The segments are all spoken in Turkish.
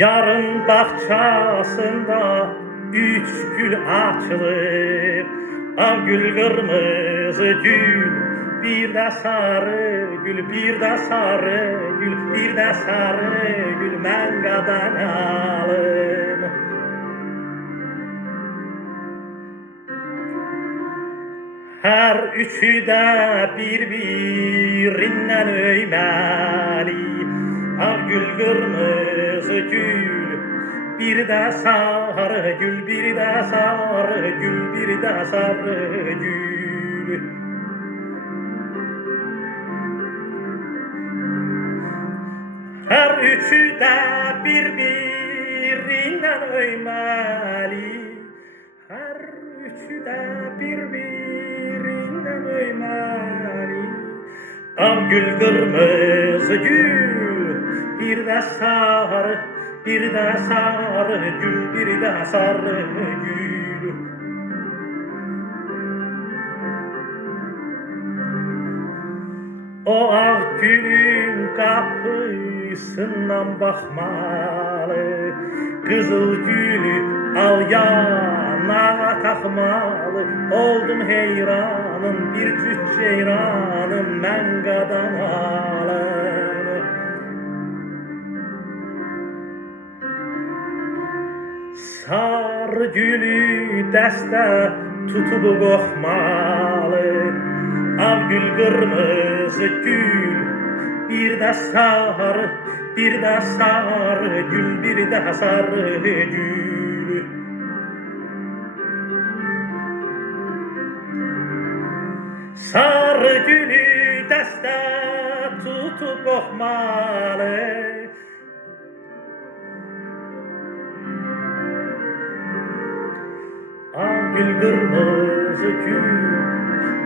Yarın bahçasında üç gül açılır. Al gül, kırmızı gül, bir de sarı gül, bir de sarı gül, bir de sarı gül, mangadan alım. Her üçü de birbirinden öymeli. Al gül, kırmızı gül, bir de sarı gül, bir de sarı gül, bir de sarı gül. Her üçü de birbirinden öymeli. Her üçü de birbirinden öymeli. Al gül, kırmızı gül, bir de sarı, bir de sarı gül, bir de sarı gül. O ağ gülün kapısından bakmalı, kızıl gülü al yanağa takmalı. Oldum heyranım, bir cüt ceyranım, mangadan alım. Sarı gülü dəstə tutup qoxmalı. Al gül, kırmızı gül, bir de sarı, bir de sarı gül, bir de sarı gül. Sarı gülü dəstə tutup qoxmalı. Al gül, kırmızı gül,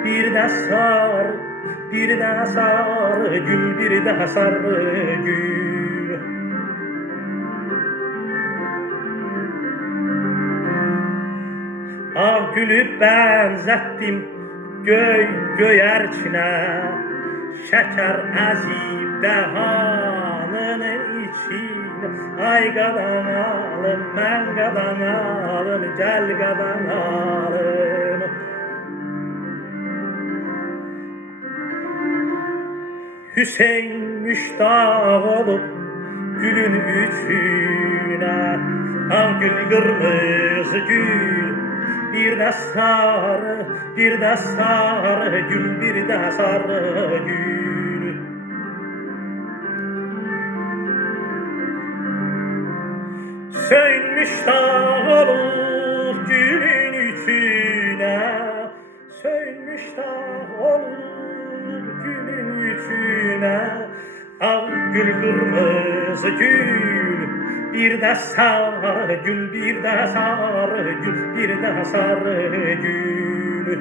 bir de sarı, bir de sarı gül, bir de sarı gül. Ağ gülü benzettim göyerçine, şeker ezip dehanının içine. Ay qadan alım, mən qadan alım, gel qadan alım. Hüseyin müştaq olup gülün üçüne. Al gül, kırmızı gül, bir de sarı, bir de sarı gül, bir de sarı gül. Hüseyin müştaq olup gülün üçüne. Hüseyin müştaq olup gülün üçüne. Al gül, kırmızı gül, bir de sarı gül, bir de sarı gül, bir de sarı gül.